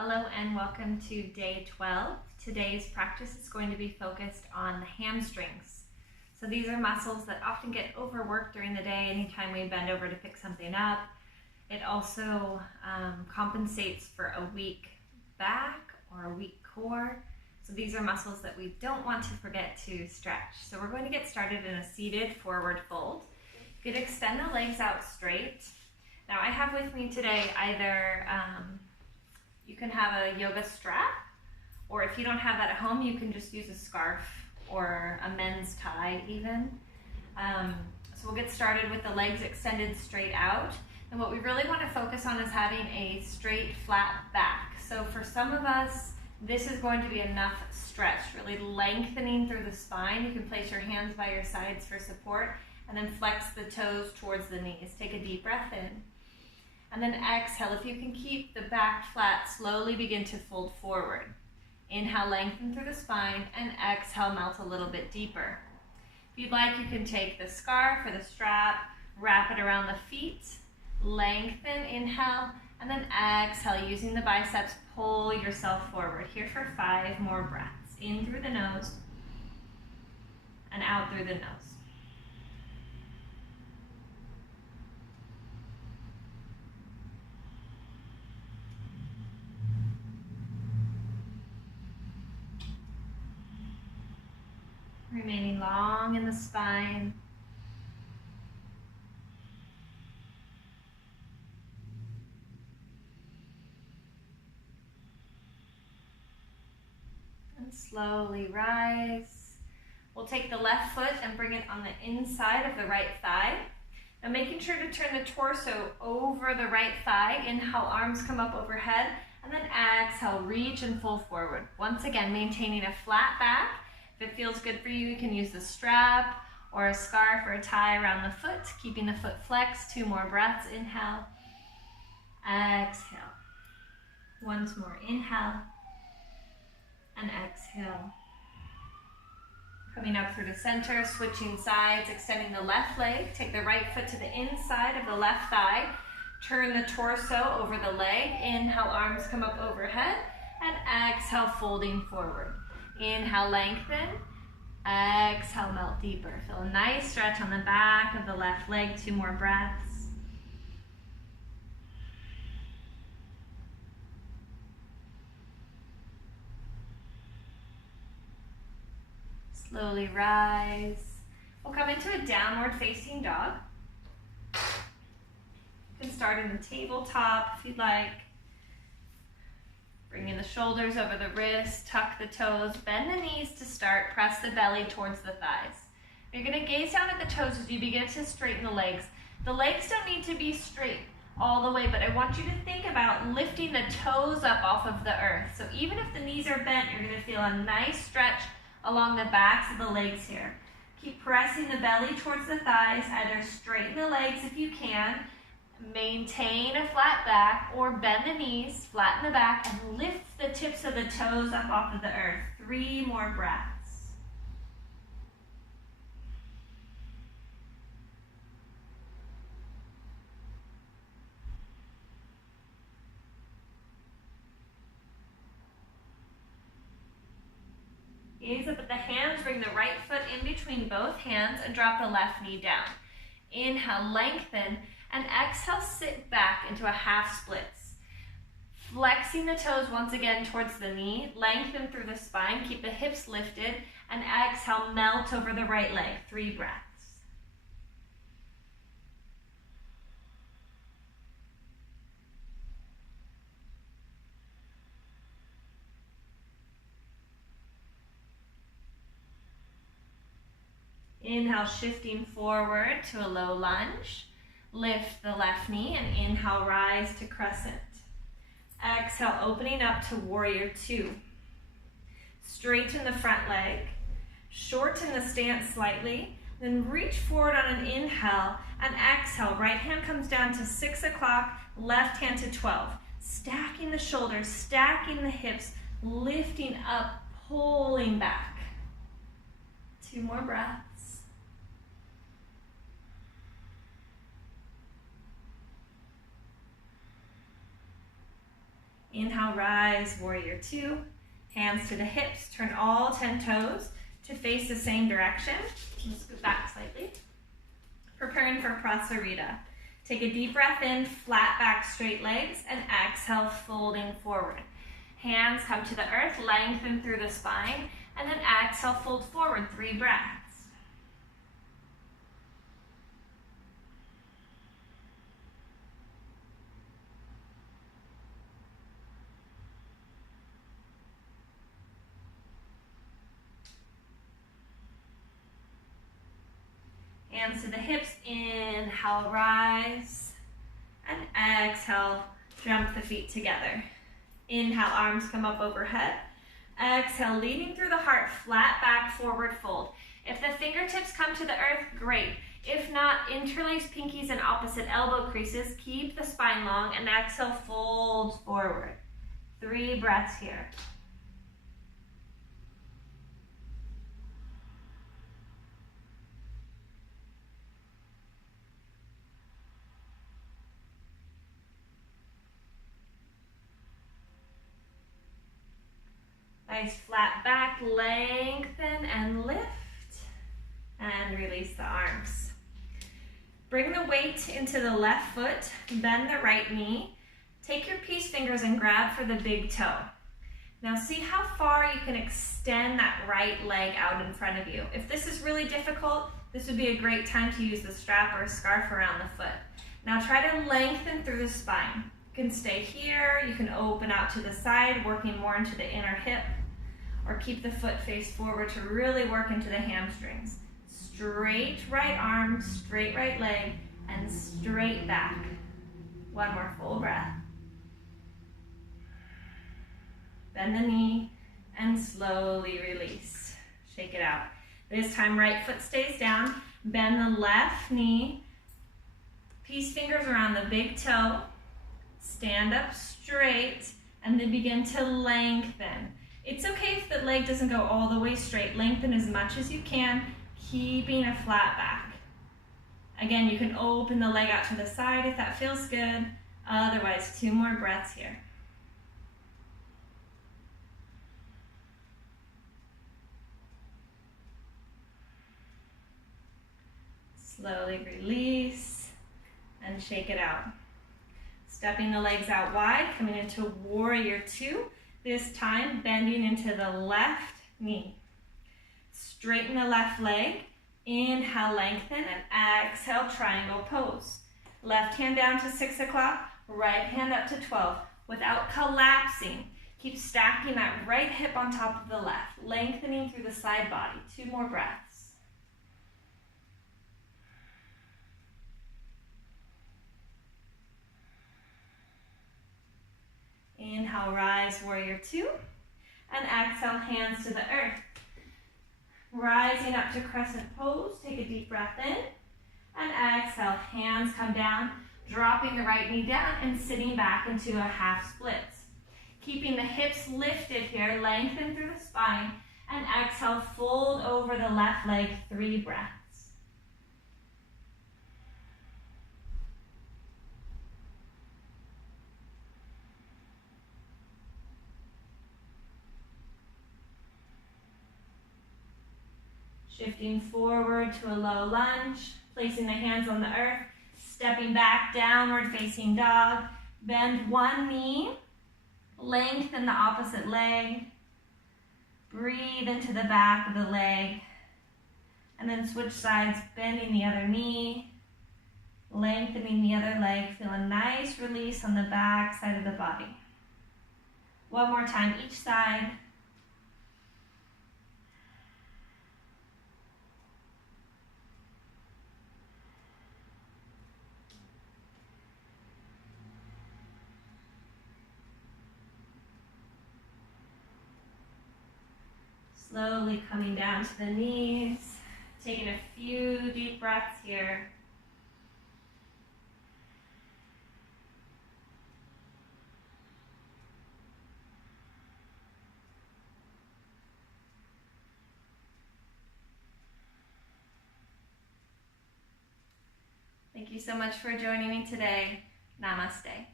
Hello and welcome to day 12. Today's practice is going to be focused on the hamstrings. So these are muscles that often get overworked during the day anytime we bend over to pick something up. It also compensates for a weak back or a weak core. So these are muscles that we don't want to forget to stretch. So we're going to get started in a seated forward fold. You could extend the legs out straight. Now I have with me today either you can have a yoga strap, or if you don't have that at home, you can just use a scarf or a men's tie even. So we'll get started with the legs extended straight out. And what we really want to focus on is having a straight, flat back. So for some of us, this is going to be enough stretch, really lengthening through the spine. You can place your hands by your sides for support and then flex the toes towards the knees. Take a deep breath in. And then exhale. If you can keep the back flat, slowly begin to fold forward. Inhale, lengthen through the spine, and exhale, melt a little bit deeper. If you'd like, you can take the scarf or the strap, wrap it around the feet, lengthen, inhale, and then exhale, using the biceps, pull yourself forward. Here for 5 more breaths. In through the nose, and out through the nose. Remaining long in the spine. And slowly rise. We'll take the left foot and bring it on the inside of the right thigh. Now making sure to turn the torso over the right thigh. Inhale, arms come up overhead. And then exhale, reach and fold forward. Once again, maintaining a flat back. If it feels good for you, you can use the strap or a scarf or a tie around the foot, keeping the foot flexed. 2 more breaths. Inhale, exhale. Once more, inhale and exhale. Coming up through the center, switching sides, extending the left leg. Take the right foot to the inside of the left thigh. Turn the torso over the leg. Inhale, arms come up overhead, and exhale, folding forward. Inhale, lengthen. Exhale, melt deeper. Feel a nice stretch on the back of the left leg. 2 more breaths. Slowly rise. We'll come into a downward facing dog. You can start in the tabletop if you'd like. Bringing the shoulders over the wrists, tuck the toes, bend the knees to start, press the belly towards the thighs. You're going to gaze down at the toes as you begin to straighten the legs. The legs don't need to be straight all the way, but I want you to think about lifting the toes up off of the earth. So even if the knees are bent, you're going to feel a nice stretch along the backs of the legs here. Keep pressing the belly towards the thighs, either straighten the legs if you can, maintain a flat back, or bend the knees, flatten the back, and lift the tips of the toes up off of the earth. 3 more breaths. Gaze up at the hands, bring the right foot in between both hands and drop the left knee down. Inhale, lengthen, and exhale, sit back into a half splits. Flexing the toes once again towards the knee, lengthen through the spine, keep the hips lifted, and exhale, melt over the right leg. 3 breaths. Inhale, shifting forward to a low lunge. Lift the left knee and inhale, rise to crescent. Exhale, opening up to warrior 2. Straighten the front leg. Shorten the stance slightly. Then reach forward on an inhale and exhale. Right hand comes down to 6 o'clock, left hand to 12. Stacking the shoulders, stacking the hips, lifting up, pulling back. 2 more breaths. Inhale, rise, warrior two. Hands to the hips, turn all 10 toes to face the same direction. Let's go back slightly. Preparing for Prasarita. Take a deep breath in, flat back, straight legs, and exhale, folding forward. Hands come to the earth, lengthen through the spine, and then exhale, fold forward, 3 breaths. Hands to the hips, inhale, rise, and exhale, jump the feet together. Inhale, arms come up overhead. Exhale, leaning through the heart, flat back, forward fold. If the fingertips come to the earth, great. If not, interlace pinkies and opposite elbow creases. Keep the spine long, and exhale, fold forward. 3 breaths here. Nice flat back, lengthen and lift, and release the arms. Bring the weight into the left foot, bend the right knee. Take your peace fingers and grab for the big toe. Now see how far you can extend that right leg out in front of you. If this is really difficult, this would be a great time to use the strap or a scarf around the foot. Now try to lengthen through the spine. You can stay here, you can open out to the side, working more into the inner hip, or keep the foot face forward to really work into the hamstrings. Straight right arm, straight right leg, and straight back. One more full breath. Bend the knee and slowly release. Shake it out. This time right foot stays down. Bend the left knee. Peace fingers around the big toe. Stand up straight and then begin to lengthen. It's okay if the leg doesn't go all the way straight. Lengthen as much as you can, keeping a flat back. Again, you can open the leg out to the side if that feels good. Otherwise, 2 more breaths here. Slowly release and shake it out. Stepping the legs out wide, coming into warrior two. This time, bending into the left knee. Straighten the left leg. Inhale, lengthen, and exhale, triangle pose. Left hand down to 6 o'clock, right hand up to 12. Without collapsing, keep stacking that right hip on top of the left, lengthening through the side body. 2 more breaths. Inhale, rise, warrior two, and exhale, hands to the earth. Rising up to crescent pose, take a deep breath in, and exhale, hands come down, dropping the right knee down and sitting back into a half splits. Keeping the hips lifted here, lengthen through the spine, and exhale, fold over the left leg, 3 breaths. Shifting forward to a low lunge, placing the hands on the earth, stepping back, downward facing dog. Bend one knee, lengthen the opposite leg. Breathe into the back of the leg. And then switch sides, bending the other knee, lengthening the other leg. Feel a nice release on the back side of the body. One more time, each side. Slowly coming down to the knees, taking a few deep breaths here. Thank you so much for joining me today. Namaste.